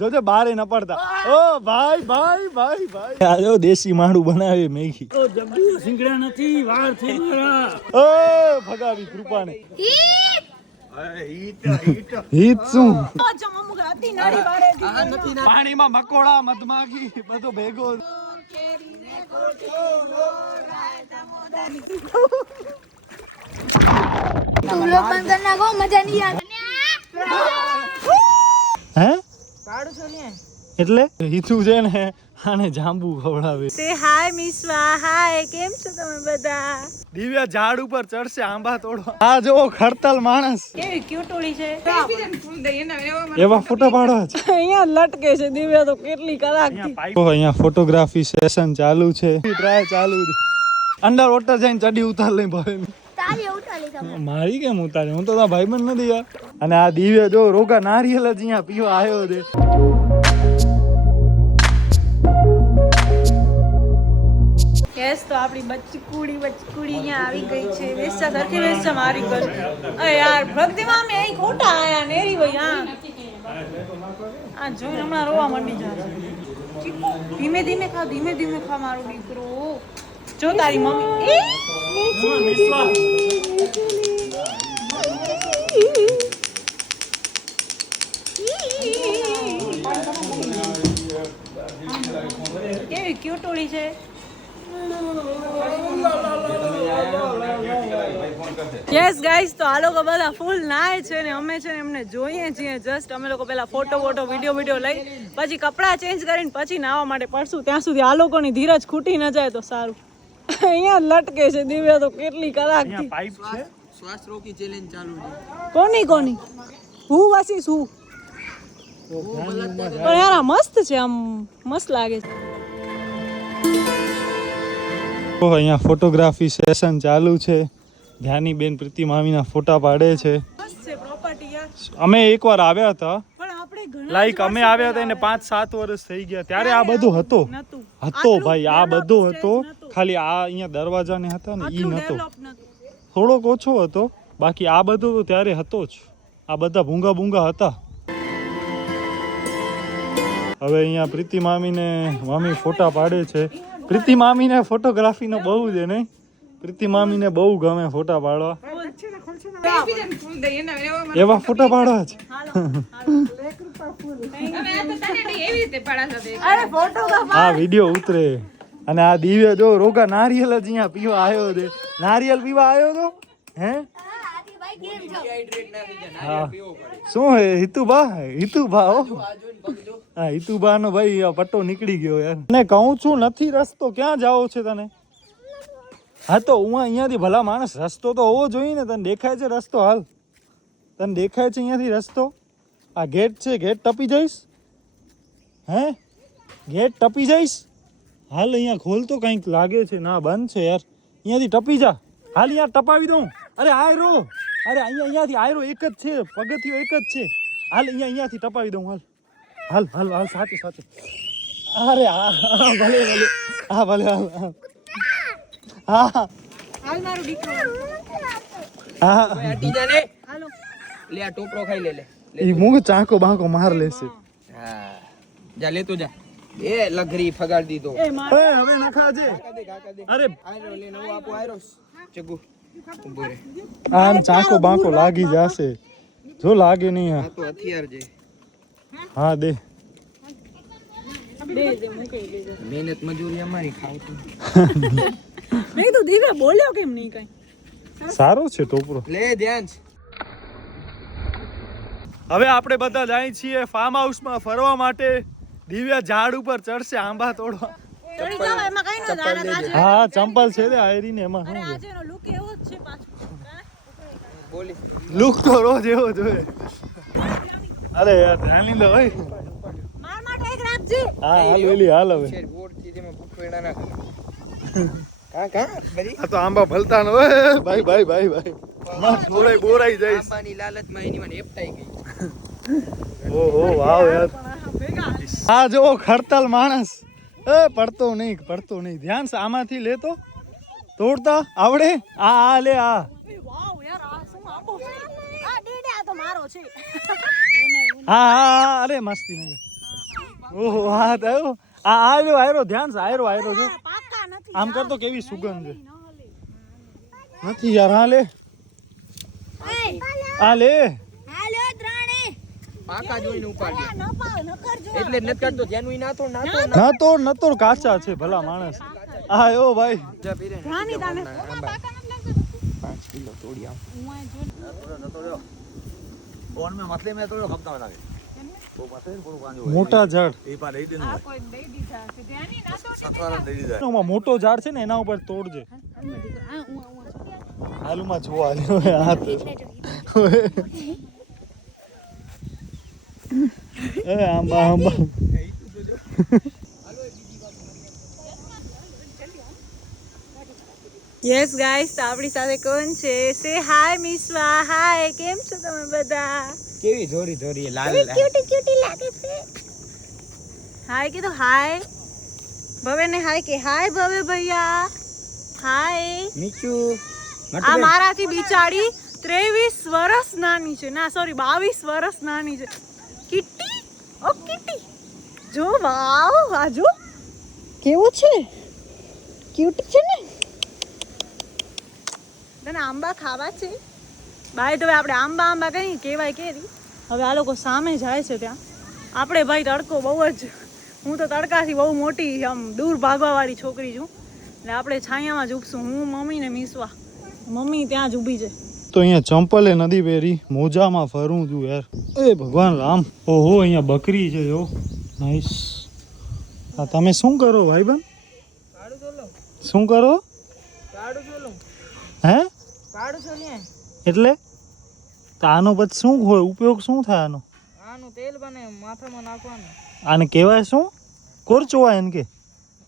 જોજે બારે ન પડતા. ઓ ભાઈ ભાઈ ભાઈ ભાઈ આ જો દેશી માણું બનાવે મેગી. ઓ જબ્બુ સિંગડા નથી વાર થઈ મારા. ઓ ભગાવી કૃપાને. હીટ શું? પાણીમાં મકોડા મધમાખી બધો ભેગો. હે એટલે હીથું છે ને આને જાંબુ ખવડાવે. સે હાય મિસવા. હાય, કેમ છો તમે બધા? દિવ્યા ઝાડ ઉપર ચડશે આંબા તોડવા. આ જો ખડતલ માણસ કેવી ક્યુટોળી છે. એવા ફોટો પાડવા છે. અહીંયા લટકે છે દિવ્યા તો કેટલી કલાકથી. અહીંયા ફોટોગ્રાફી સેશન ચાલુ છે. ટ્રાય ચાલુ છે. અંડર વોટર જઈને ચડી ઉતાર લઈ ભાઈ. મારી કેમ ઉતારે? હું તો ભાઈબંધ નથી યાર. અને આ દિવ્ય જો રોગા નારિયેલ જ અહીંયા પીવા આવ્યો છે. કેસ તો આપણી બચકુડી અહીંયા આવી ગઈ છે. વેચા સરખી વેચા મારી કર. અરે યાર ભક્તિમાં અમે અહીં ખોટા આયા નેરી ભાઈ. આ જોઈ હમણાં રોવા માંડી જાય. ધીમે ધીમે ખા મારો દીકરો. જો તારી મમ્મી કેવી ક્યુટોળી છે. યસ ગાઈસ, તો આ લોકો બધા ફૂલ નાય છે ને અમે છે ને એમને જોઈએ છીએ. જસ્ટ અમે લોકો પેલા ફોટો વિડીયો લઈ પછી કપડાં ચેન્જ કરીને પછી નાવા માટે પડશું. ત્યાં સુધી આ લોકોની ધીરજ ખૂટી ન જાય તો સારું. અહીંયા લટકે છે દિવ્યા તો કેટલી કલાકથી. પાઇપ છે. શ્વાસ રોકી ચેલેન્જ ચાલુ છે. કોની હું વાસીસ હું પણ યાર આ મસ્ત છે. આમ મસ્ત લાગે છે. અહીંયા ફોટોગ્રાફી સેશન ચાલુ છે. ધ્યાની બેન પ્રીતિ મામીના ફોટા પાડે છે. મસ્ત છે પ્રોપર્ટી યાર. અમે એકવાર આવ્યા હતા. પણ આપણે ઘણા લાઈક અમે આવ્યા હતા એને 5-7 વર્ષ થઈ ગયા. ત્યારે આ બધું હતો ભાઈ. આ બધો હતો. ખાલી આ અહીંયા દરવાજા ને હતા ને ઈ નતો. થોડોક ઓછો હતો. બાકી આ બધું તો ત્યારે હતો જ. આ બધા ભૂંગા હતા. હવે અહીંયા પ્રીતિ મામી ફોટા પાડે છે. પ્રીતિ મામીને ફોટોગ્રાફીનો બહુ છે ને. પ્રીતિ મામીને બહુ ગમે ફોટા પાડવા. એવા ફોટા પાડવા છે. આ વિડીયો ઉતરે. અને આ દિવ્ય જો રોગા નારિયેલ જ અહીંયા પીવા આવ્યો છે. નારિયેલ પીવા આવ્યો તો હે? હા શું હે હિતુભા હો. હા હિતુભા નો ભાઈ પટ્ટો નીકળી ગયો યાર. ને કહું છું નથી રસ્તો. ક્યાં જાવો છે તને? હા તો હું અહીંયાથી ભલા માણસ રસ્તો તો હોવો જોઈએ ને. તને દેખાય છે રસ્તો? હાલ તને દેખાય છે અહીંયાથી રસ્તો? આ ગેટ છે. ગેટ ટપી જઈશ? હે ગેટ ટપી જઈશ? હાલ અહીંયા ખોલ તો કંઈક લાગે છે. ના બંધ છે યાર. અહીંયાથી ટપી જા. હાલ અહીંયા ટપાવી દઉં. અરે આયરો. અરે અહીંયાથી આયરો એક જ છે. પગથિયો એક જ છે. હાલ અહીંયાથી ટપાવી દઉં. હાલ સાચે અરે ભલે હા ભલે હાલ મારો દીકરો. હા હટી જા ને. હાલો લે આ ટોપરો ખાઈ લે. ઈ મુંગ ચાકો બાકો માર લેશે. હા જા લેતો જા. એ લગરી ફગાડ દીધો. હવે નખાજે. અરે આયરો લે નવો આપો આયરો. ચગુ ઉભો રે. આમ ચાકો બાકો લાગી જશે. જો લાગે નહીં. આ તો હથિયાર છે. હા દે. મહેનત મજૂરી અમારી ખાવતું. મેં તો દીકરા બોલ્યો કેમ નહીં કઈ. સારો છે ટોપરો. લે ધ્યાન. હવે આપણે બધા જાય છીએ ફાર્મ હાઉસમાં ફરવા માટે. દિવ્યા ઝાડ ઉપર ચડશે આંબા તોડવા. ચડી જાવ એમાં કઈ ન જાણે. હા ચંપલ છે રે આયરીને એમાં શું છે? આજનો લુક એવો જ છે પાછો. બોલી લુક તો રોજ એવો જોઈએ. અરે યાર ધ્યાન લો ભાઈ. માર માટે એક રાખજે. હા હાલ હવે. શેર બોર્ડ થી તેમાં ભૂખવેડા ના કા બરી. આ તો આંબા ભલતા ન હોય ભાઈ. મસ્ત બોરાઈ જઈશ. આંબાની લાલચમાં એની મને એપટાઈ ગઈ. ઓહો વાવ યાર. આ જો ખડતલ માણસ. પડતો નહીં. ધ્યાન છે આમાંથી લે તો તોડતા આવડે. આ લે આ. વાવ યાર આ શું આંબો છે. આ દીડે આ તો મારો છે. હા અરે મસ્તી નહીં. ઓહો હા તો આ આયરો ધ્યાન છે આયરો જો પાકા નથી આમ કરતો કેવી સુગંધ છે નથી યાર હા લે આ લે હાલો ત્રણે પાકા જોઈને ઉપાડજે ન પાવ ન કરજો એટલે જ નથી કરતો જેનું ના તો નતો કાચા છે ભલા માણસ આ ઓ ભાઈ રાની તાને પાકા નથી લાગતો 5 કિલો તોડી આવ મોટા ઝાડ આ કોઈ દઈ દીધા છે ધ્યાની ના તો એમાં મોટો ઝાડ છે ને એના ઉપર તોડજે હાલુમાં જોવા હાથ આંબા યસ ગાઈસ તો આપણી સાથે કોણ છે સે હાય મિસવા હાય કેમ છો તમે બધા કેવી જોરી જોરી લાલ ક્યુટી લાગે છે હાય કીધું હાય ભવે ને હાય કે હાય ભવે ભૈયા હાય નીચુ આ મારાથી બિચારી 23 વર્ષ નાની છે ના સોરી 22 વર્ષ નાની છે કિટ્ટી ઓ કિટ્ટી જો વાવ આ જો કેવું છે ક્યુટ છે ને તને આંબા ખાવા છે ભાઈ તો આપણે આંબા કઈ કહેવાય કેરી હવે આ લોકો સામે જાય છે ત્યાં આપણે ભાઈ તડકો બહુ જ હું તો તડકાથી બહુ મોટી આમ દૂર ભાગવાવાળી છોકરી છું એટલે આપણે છાયામાં જ ઊભશું હું મમ્મી ને મિસવા મમ્મી ત્યાં જ ઊભી છે તો અહીંયા ચંપલે નથી પહેરી મોજામાં ફરું છું યાર એ ભગવાન રામ ઓહો અહીંયા બકરી છે જો નાઈસ હા તમે શું કરો ભાઈબંધ શું કરો હે એટલે તો આનો પછી શું હોય ઉપયોગ શું થાય આનો આનું તેલ બને માથામાં નાખવાનું આને કહેવાય શું કોરચોવા એને કે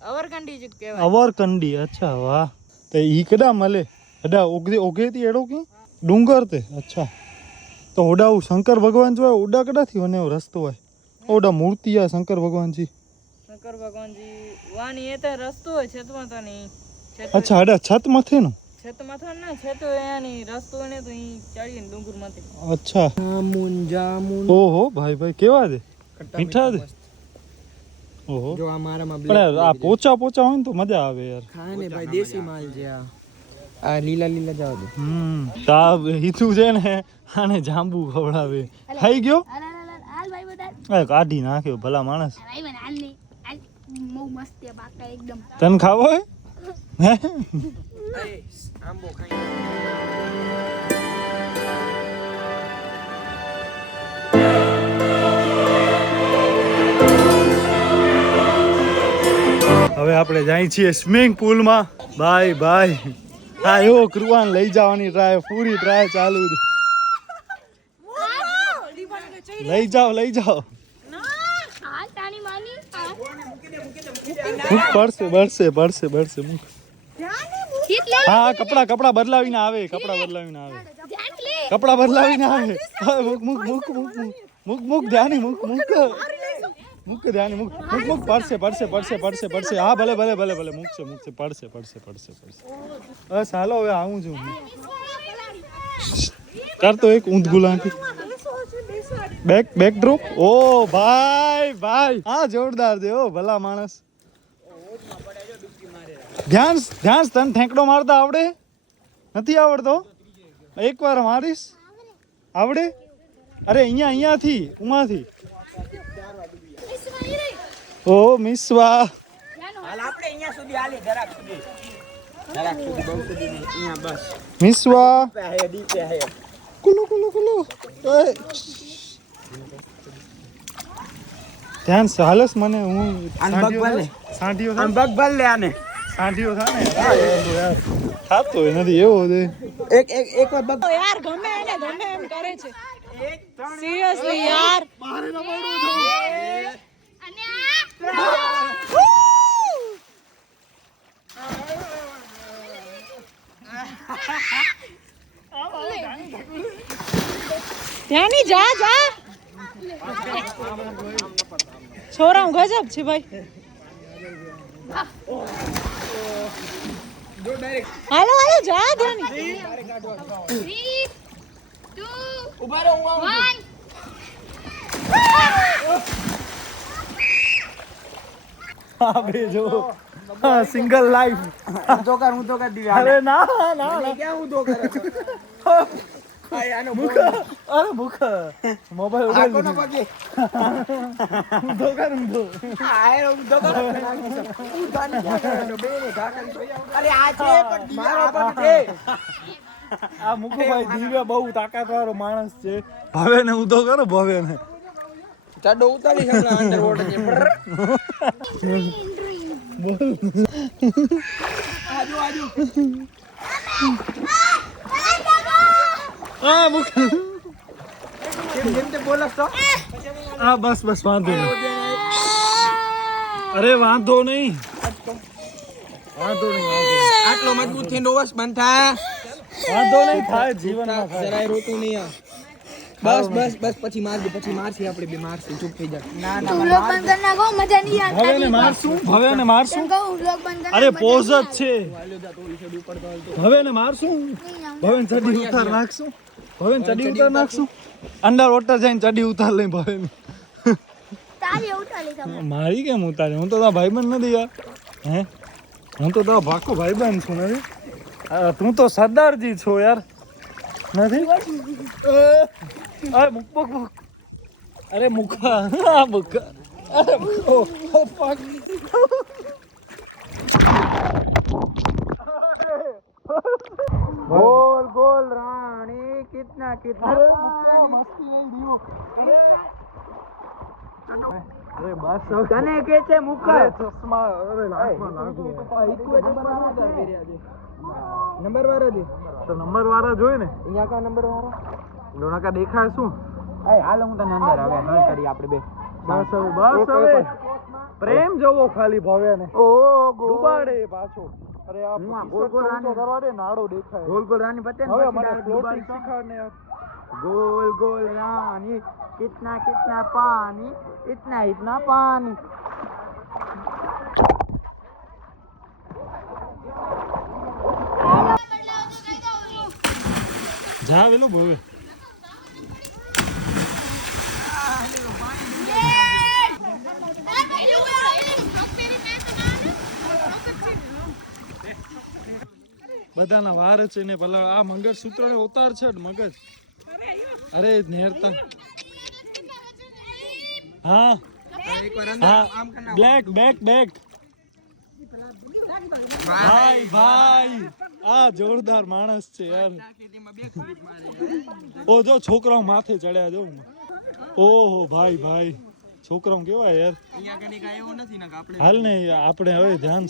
અવરકંડી જ કહેવાય અવરકંડી અચ્છા વાહ તો ઈ કડા મળે હડા ઓગેતી એડો કે ડુંગર તે અચ્છા તો ઓડા શંકર ભગવાન જોયા ઓડા કડાથી અને રસ્તો હોય ઓડા મૂર્તિ આ શંકર ભગવાનજી શંકર ભગવાનજી વાની એ તો રસ્તો હોય છતમાં તો નહીં અચ્છા હડા છત મથે નું છતમાં તો ના છત એની રસ્તો ને તો અહીં ચડીને ડુંગર માંથી અચ્છા જામુન ઓહો ભાઈ ભાઈ કેવા દે મીઠા દે ઓહો જો આ મારામાં પણ આ પોચા હોય ને તો મજા આવે યાર ખાને ભાઈ દેશી માલ છે આ લીલા જાવ દે તા હીતું છે ને આને જાંબુ ખવડાવે ખાઈ ગયો કાઢી નાખ્યો ભલા માણસ તને ખાવો હે આંબો ખાઈ હવે આપણે જાય છીએ સ્વિમિંગ પુલમાં ભાઈ હા એવો કૃવાન લઈ જવાની પૂરી ટ્રાય ચાલુ છે લઈ જાઓ પડશે મુક હા કપડા બદલાવીને આવે મુક ધ્યાની મુક પડશે હા ભલે મૂકશે પડશે બસ હાલો હવે આવું છું કરતો એક ઊંધ ગુલાંટી બેક ડ્રોપ ઓ ભાઈ હા જોરદાર છે ઓ ભલા માણસ ધ્યાન તને ઠેકડો મારતા આવડે નથી આવડતો એકવાર મારીશ આવડે અરે અહીંયાથી ઉમાથી ઓ મિસવા હાલ આપણે અહીંયા સુધી હાલે જરાક સુધી બહુ સુધી નહીં અહીંયા બસ મિસવા દીપે હે કુલુ ધ્યાન હાલસ મને હું સાંઢિયો બગબલ લે આને સાંઢિયો થાય ને યાર થાતો નથી એવો છે એક વાર બગ યાર ગમે એમ કરે છે સિરિયસલી યાર મારે ન પડવું ધ્યાની જા છોરા ગજબ છે ભાઈ હાલો જા ધ્યાની 3 2 ઉભા રહો હું આવું આ બે જો સિંગલ લાઈફ હું તો કર દીધા અરે ના ના મને ક્યાં હું તો કરે આય આનો મુખ અરે મુખ મોબાઈલ આ ઉડાડી કોનો પગે હું તો કરું તો આય હું તો કર હું તાને ક્યાં કરે બેને ઢાકણ જોઈ આવ અરે આ છે પણ મારો પણ છે આ મુકુભાઈ દિવ્ય બહુ તાકાતવાળો માણસ છે ભાવે ને હું તો કરું ભાવે ને ચાડો ઉતારી હમણાં અંડરવોટર છે આજો આ મુક કેમ તે બોલસ તો આ બસ વાંધો નહીં અરે વાંધો નહીં આટલો મજબૂત થઈને ઓવસ બંધ થા વાંધો નહીં થાય જીવનમાં થાય જરાય રોતું નહીં આ. બસ પછી મારશી આપણે બે મારશી ચૂપ થઈ જા ના તું વ્લોગ બંધ કર નાખો મજા નહીં આવતી ભવે ને મારશું કહું વ્લોગ બંધ કર અરે પોઝ જ છે ભવે ને મારશું ભવે ને ચડી ઉતાર નાખશું અંડર વોટર જઈને ચડી ઉતાર લઈ ભવે ને તારી ઉઠાલી ખબર મારી કેમ ઉતારી હું તો તારા ભાઈબંધ નથી યાર હે હું તો તારો ભાકો ભાઈબંધ છું નથી તું તો સરદારજી છો યાર નથી અરે મુક અરે મુખા અરે મુખો પગ गोल रानी कितना મસ્તી નહીં દિયો અરે બસ તને કે છે મુકર ચશ્મા અરે લાગવા લાગુ નંબર વાળો દે તો નંબર વાળા જોઈ ને અહીંયા કા નંબર વાળો લોનાકા દેખાય શું હાલ હું તને અંદર હવે નહીં કરી આપણે બે બસ હવે પ્રેમ જોવો ખાલી ભવ્ય ને ઓ ડુબાડે પાછો અરે આ ગોલ ગોલ રાની કરવા દે નાડો દેખાય गोल गोल रानी पता હવે है મને ફ્લોટિંગ શીખવાડ ને યાર गोल गोल रानी कितना कितना पानी इतना इतना पानी જા વેલો ભવ્ય બધાના વાર છે ને પેલા આ મંગળસૂત્ર ને ઉતાર છે ને મગજ અરે નેરતા હા હા બેક ભાઈ આ જોરદાર માણસ છે યાર ઓ જો છોકરાઓ માથે ચડ્યા જો ઓહો ભાઈ છોકરાઓ કેવા યાર અહીંયા કદી કાય એવો નથી ને આપણે હાલ ને આપણે હવે ધ્યાન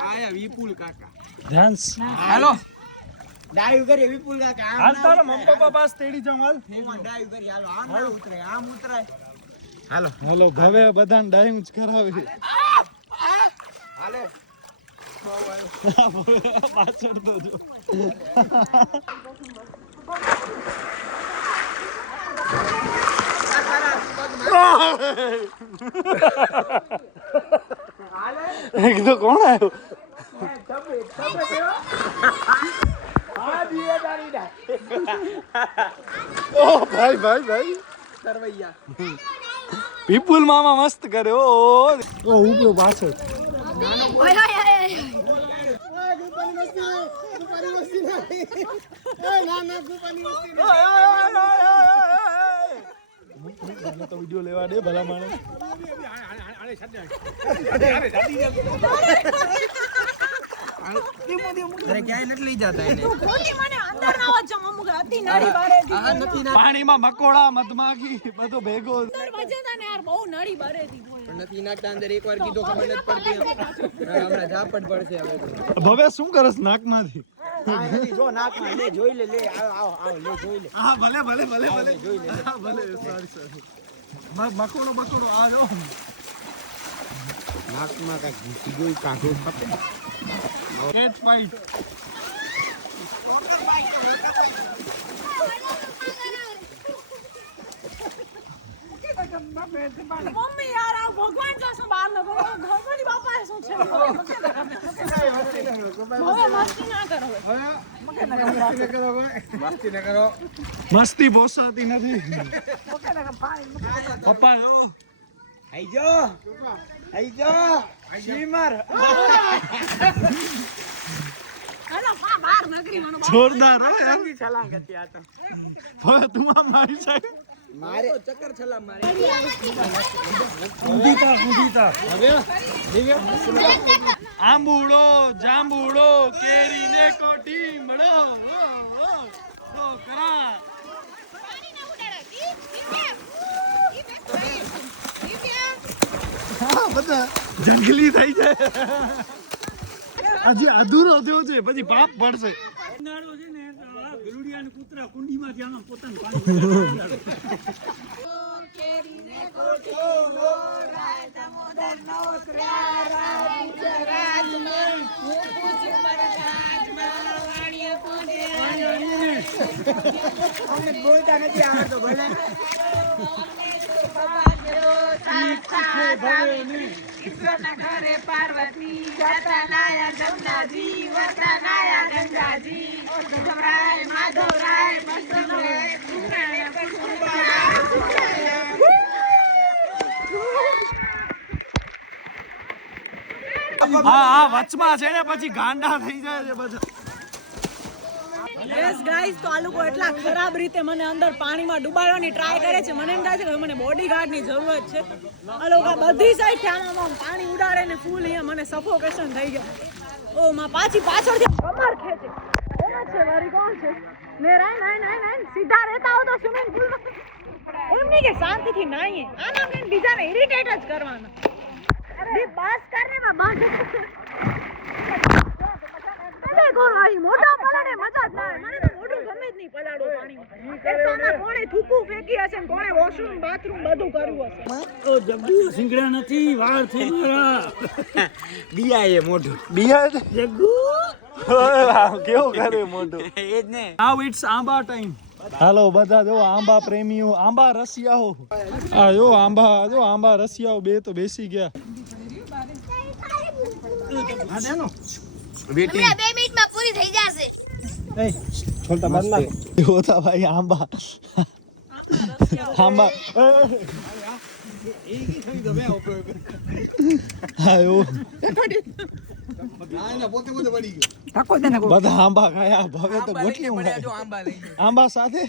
આયા વિપુલ કાકા ધ્યાન હાલો ડાઈવ કરી વિપુલ કાકા હાલ તારા મમ્મી પપ્પા પાસ તેડી જાઉં હાલ ડાઈવ કરી હાલો આમ ના ઉતરે આમ ઉતરાય હાલો હાલો ભવે બધાને ડાઈવ જ કરાવી હાલે પાછળ તો જો એક તો કોણ આવ્યો ઓ ભાઈ સરવૈયા વિપુલ મામા મસ્ત કરે ઓ ઉપરો પાછળ ઓય ઓય ઓય તો વિડિયો લેવા દે ભલા માણસ અરે ક્યાંય નથી લઈ જતા એને ખોટી મને અંદર ના આવવા જમ અમુક હતી નાડી બારે થી આ નથી ના પાણીમાં મકોડા મધમાખી બધો ભેગો અંદર વજે તને યાર બહુ નડી બારે થી નથી નાખતા અંદર એકવાર કીધો ખબર નથી પડતી હમણાં ઝાપટ પડશે હવે ભવે શું કરસ નાકમાંથી જો નાકમાં લે જોઈ લે આવો લે જોઈ લે હા ભલે જોઈ લે હા ભલે સોરી મકોડો આવ્યો નાકમાં કાંઈક ઘૂસી ગયું કાંઠો ખપે કેટ ફાઈટ મમ્મી યાર આ ભગવાન જોશું બહાર ન કરો ભગવાન બાપા શું છે હવે મસ્તી ના કરો મસ્તી ન કરો મસ્તી પોસાતી નથી પપ્પા આઈ જો શીમર હાલો બહાર નકરી માનો જોરદાર હો યાર છલાંગ હતી આ તો હવે તું આમ મારી સાઈડ મારે ચક્કર છલાંગ મારે ઊંધી તા આંબુડો જાંબુડો કેરીને કોટી મળો કરા હા બધા જંગલી થઈ જાય હજી અધૂરો થયો છે પછી પાપ પડશે બોલતા નથી આવડતો ભલે ઘરે પાર્વતી જાતા નાયા ગંગાજી વરતા નાયા ગંગાજી માધવરાય માધવરાય હા વચમાં છે ને પછી ગાંડા થઈ જાય છે બધા યસ ગાઈસ તો આ લોકો એટલા ખરાબ રીતે મને અંદર પાણીમાં ડુબાડવાની ટ્રાય કરે છે મને એમ થાય છે કે મને બોડીગાર્ડની જરૂરત છે આ લોકો બધી સાઈડ આમાં પાણી ઉડાડે ને ફૂલ અહીંયા મને સફોકેશન થઈ ગયો ઓ માં પાછળથી કમર ખેંચે કોણ છે વારી કોણ છે ને રાય સીધા રહેતા હો તો સ્વિમિંગ પૂલમાં એમ નહીં કે શાંતિથી નાહીએ આમાં કેમ બીજાને ઇરિટેટ જ કરવાના અરે બસ કરને માં બાંધ મોટા પલાડે મજા જ ના આવે મને તો મોઢું ગમે જ નહીં પલાડો પાણીમાં એ તો આમાં કોણે થૂકું ફેંકી હશે ને કોણે વોશરૂમ બાથરૂમ બધું કર્યું હશે ઓ જગ્ગુ સિંગડા નથી વાર થઈ ગયા બિયા એ મોઢું બિયા જગ્ગુ કેવું કરે મોઢું એ જ ને નાઉ ઇટ્સ આંબા ટાઈમ હાલો બધા જો આંબા પ્રેમીઓ આંબા રસિયાઓ આ જો આંબા રસિયાઓ બે તો બેસી ગયા વેટિંગ 2 મિનિટમાં પૂરી થઈ જશે છોલતા બંધ નાખ હોતા ભાઈ આંબા આયો બધા આંબા ખાયા ભવે તો ગોટલી આંબા સાથે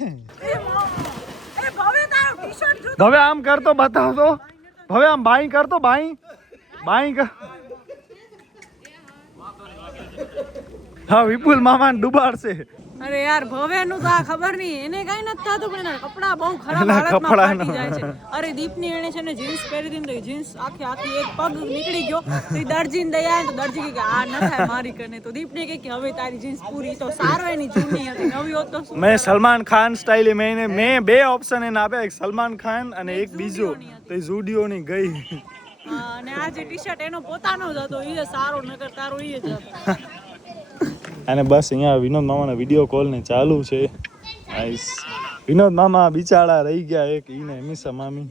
ભવે આમ કરતો બતાવ તો ભવે આમ બાઈ કરતો બાઈ કર હા વિપુલ મામાને ડુબાડશે અરે યાર ભવેનું તો આ ખબર નહીં એને કઈ નથી થતું પણ એના કપડા બહુ ખરાબ એના હાલતમાં કપડાં ફાટી જાય છે અરે દીપની એને છે ને જીન્સ પહેરી દીધી તો જીન્સ આખી એક પગ નીકળી ગયો તો એ દરજીને દઈ આવે તો દરજી કહે કે આ ન થાય મારી કને તો દીપને કહે કે હવે તારી જીન્સ પૂરી તો સારો એની જૂની હતી નવી હોત તો શું મેં સલમાન ખાન સ્ટાઇલ મેં બે ઓપ્શન એને આપ્યા એક સલમાન ખાન અને એક બીજો તો એ ઝુડિયોની ગઈ અને આ જે ટી-શર્ટ એનો પોતાનો જ હતો એ સારો નકર તારો એ જ હતો અને બસ અહીંયા વિનોદ મામાના વિડીયો કોલ ને ચાલુ છે નાઈસ વિનોદ મામા બિચારા રહી ગયા એક ઈને મિસા મામી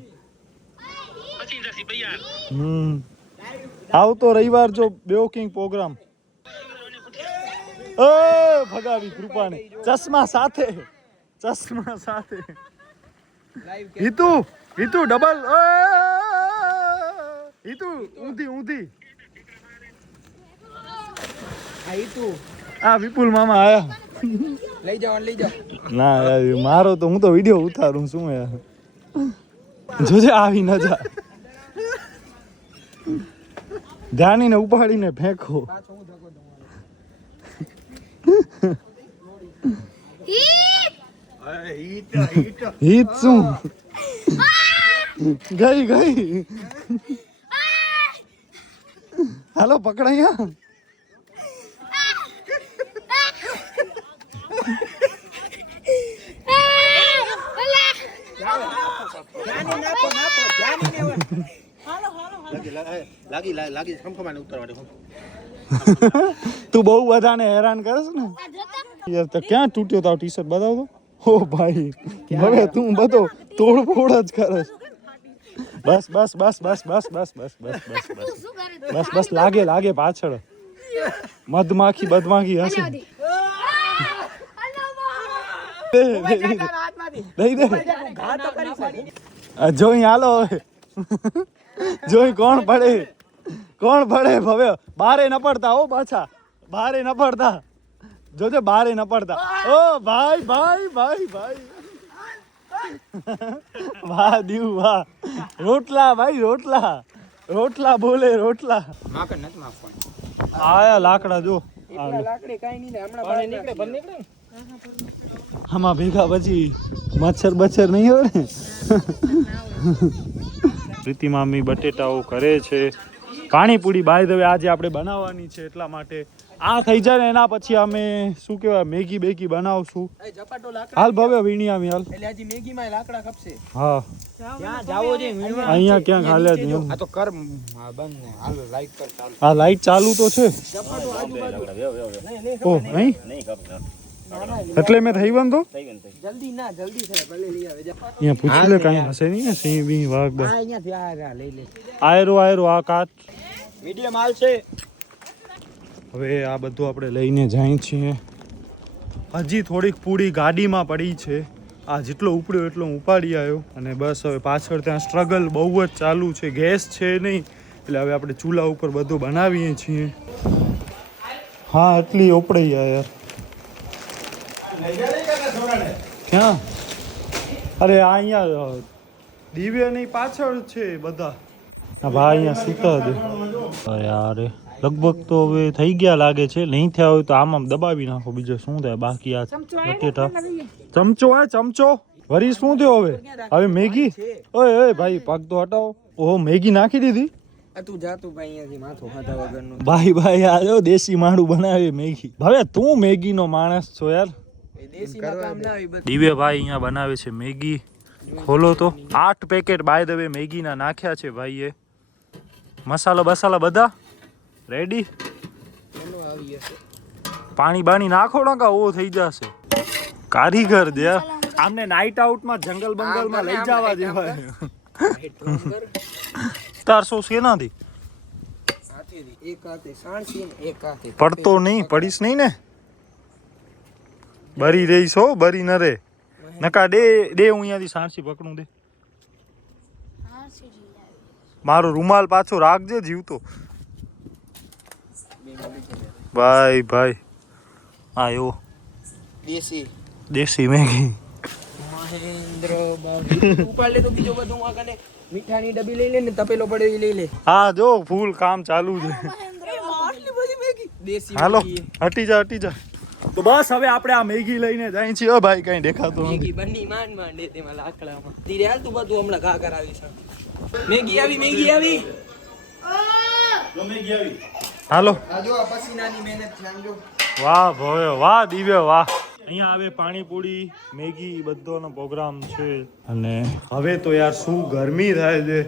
આવતો રવિવાર જો બેવકિંગ પ્રોગ્રામ ઓ ભગાવી કૃપાને ચશ્મા સાથે હિતુ ડબલ હિતુ ઊંધી આ વિપુલ મામા આયા લઈ જાઓ ના યાર મારો તો હું તો વિડિયો ઉતારું શું યાર જોજે આવી ન જા ધ્યાનીને ઉપાડીને ફેંકો હિત શું ગઈ હાલો પકડાયા તું બહુ બધાને હેરાન કરસ ને યાર તો ક્યાં તૂટ્યો તારો ટી-શર્ટ બતાવ તો ઓ ભાઈ હવે તું બધો તોડફોડ જ કરસ બસ લાગે પાછળ મધમાખી હશે દઈ દે જોઈ હાલો હવે જોઈ કોણ પડે કોણ પડે ભવ્ય? બારે ન પડતા હો પાછા, બારે ન પડતા, જોજે બારે ન પડતા. ઓ ભાઈ ભાઈ ભાઈ ભાઈ, વાહ દીવ વાહ. રોટલા ભાઈ રોટલા, રોટલા બોલે રોટલા. માકડ નથી માપવાનું. આયા લાકડા જો. એટલા લાકડી કાઈ નહીં ને હમણાં પાણી નીકળે બંધ નીકળે ને. આમાં ભેગા પછી મચ્છર બચ્છર નહીં હોય ને. પ્રીતિ મામી બટેટાઓ કરે છે. પાણીપુરી બાય ધ વે આજે આપણે બનાવવાની છે, એટલા માટે આ થઈ જાય ને એના પછી અમે શું કહેવાય મેગી બેગી બનાવશું. એ ઝપાટો લાકડા હાલ ભવ્ય વીણી આવી હાલ. એટલે હજી મેગી માં લાકડા કપશે. હા ત્યાં જાવો છે અહીંયા ક્યાંક હાલે જ નહીં. આ તો કર બંધ ને હાલ લાઈટ કર ચાલુ. આ લાઈટ ચાલુ તો છે. ઝપાટો આજુબાજુ ઓ નહીં એટલે મેં થઈ બંધો જલ્દી ના જલ્દી થાય ભલે લઈ આવે જા. અહીંયા પૂછી લે કાંઈ હશે નહીં ને સિંહ બી વાઘ બા. આ અહીંયાથી આ લઈ લે. આયરો આયરો આ કાચ. મીડિયમ હાલ છે. હવે આ બધું આપણે લઈને જઈએ છીએ. હજી થોડીક પૂરી ગાડીમાં પડી છે. આ જેટલો ઉપડ્યો એટલો હું ઉપાડી આવ્યો અને બસ હવે પાછળ ત્યાં સ્ટ્રગલ બહુ જ ચાલુ છે. ગેસ છે નહીં એટલે હવે આપણે ચૂલા ઉપર બધું બનાવીએ છીએ. હા એટલી ઉપડી યાર. ક્યાં? અરે આ અહીંયા દિવ્યની પાછળ છે બધા. હા ભાઈ અહીંયા સુતા દે. અરે યાર લગભગ તો હવે થઈ ગયા લાગે છે. નહીં થયા હોય તો આમ દબાવી નાખો, બીજું શું થાય. બાકી આ બટેટા ચમચો હે ચમચો વરી શું થયો હવે? હવે મેગી. ઓય ઓય ભાઈ પગ તો હટાવો. ઓહો મેગી નાખી દીધી. આ તું જા તું ભાઈ અહીંયાથી માથું ખાધા વગરનું. ભાઈ ભાઈ આ જો દેશી માણું બનાવે મેગી. હવે તું મેગીનો માણસ છો યાર. એ દેશીમાં કામ ના આવી બધું. દિવ્યભાઈ અહીંયા બનાવે છે મેગી. ખોલો તો 8 પેકેટ બાય ધ વે મેગીના નાખ્યા છે ભાઈએ. મસાલો બસાલા બધા રેડી. ચલો આવી હશે. પાણી બાણી નાખો ને ઓ થઈ જશે. કારીગર દે આમને નાઈટ આઉટમાં જંગલ બંગલમાં લઈ જવા દેવાય. તારસો શેનાથી હાથેથી એક હાથે સાણસી ને એક હાથે પડતો નહીં, પડીશ નહીં ને? બરી રહીશ હો, બરી ન રે. નકા દે દે હું અહીંયાથી સાણસી પકડું દે. મારો રૂમાલ પાછો રાખજે જીવતો. ભાઈ ભાઈ આયો દેશી દેશી મેગી. મહેન્દ્ર બાબુ ઉપાડ લે તો બીજો બધું આ કને મીઠાની ડબ્બી લઈ લે ને તપેલો પડે એ લઈ લે. હા જો ફૂલ કામ ચાલુ છે. આટલી બધી મેગી દેશી હાલો મેગી. હટી જા હટી જા. તો બસ હવે આપણે આ મેગી લઈને જાય છીએ. ઓ ભાઈ કઈ દેખાતું નથી. મેગી બની માંડ માંડ દે તેમાં લાકડામાં. ધીરે હાલ તું બધું હમણાં ઘા કરાવી છે. મેગી આવી મેગી આવી. હાલો આ જો આ પસીનાની મહેનત છે આમ જો. વાહ ભવ્ય વાહ દિવ્ય વાહ. અહીંયા આવે પાણીપુરી મેગી બધોનો પ્રોગ્રામ છે. અને હવે તો યાર શું ગરમી થાય છે.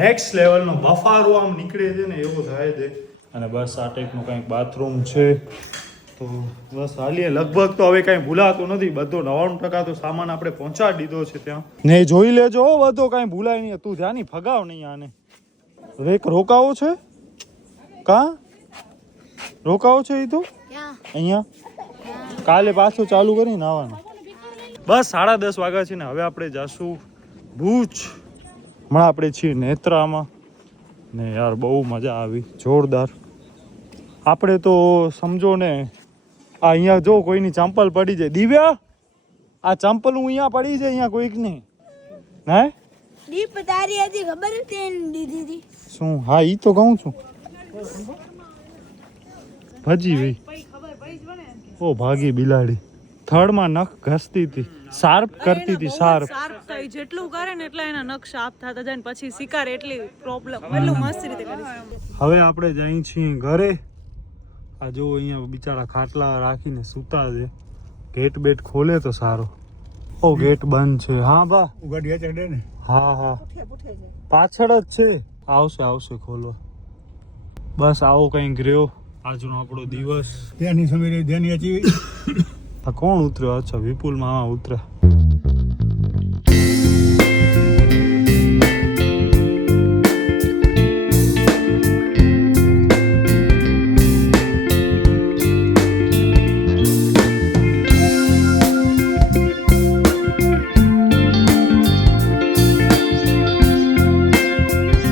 નેક્સ્ટ લેવલનો બફારો આમ નીકળે છે ને એવો થાય છે. અને બસ આ ટાઈપનું કંઈક બાથરૂમ છે. તો બસ હાલીએ. લગભગ તો હવે કાંઈ ભૂલાતું નથી. બધો 99% તો સામાન આપણે પહોંચાડી દીધો છે ત્યાં. ને જોઈ લેજો બધો કાંઈ ભૂલાય નહીં. તું ધ્યાની ફગાવ નહીં આને. રેક રોકાવો છે કા રોકાવો છે એ તો અહીંયા કાલે પાછું ચાલુ કરીને આવવાનું. બસ 10:30 વાગ્યા છે ને હવે આપણે જાશું ભુજ. હમણાં આપણે છીએ નેત્રામાં ને યાર બહુ મજા આવી જોરદાર. આપણે તો સમજો ને આ અહીંયા જો કોઈની ચંપલ પડી જાય. દિવ્યા આ ચંપલ હું અહીંયા પડી જાય અહીંયા કોઈક નહીં હે દીપ તારી હતી ખબર હતી દીધી હતી શું? હા ઈ તો કહું છું. ભજી ભાઈ ઓ ભાગી બિલાડી. થડમાં નખ ઘસતી હતી, શાર્પ કરતી હતી. શાર્પ થાય જેટલું કરે ને એટલા એના નખ શાર્પ થતા જાય ને પછી શિકાર એટલી પ્રોબ્લેમ એટલું મસ્ત રીતે કરી. હવે આપણે જઈએ છીએ ઘરે. આ જો અહીંયા બિચારા ખાટલા રાખીને સૂતા છે. ગેટ બેટ ખોલે તો સારો. ઓ ગેટ બંધ છે. હા બા ઉગાડિયા ચડે ને. હા હા પાછળ જ છે. આવશે આવશે ખોલવા. બસ આવો કંઈક રહ્યો આજનો આપણો દિવસ. ત્યાંની સમીરે ધ્યાની હતી. આ કોણ ઉતર્યો? અચ્છા વિપુલ મામા ઉતર્યા.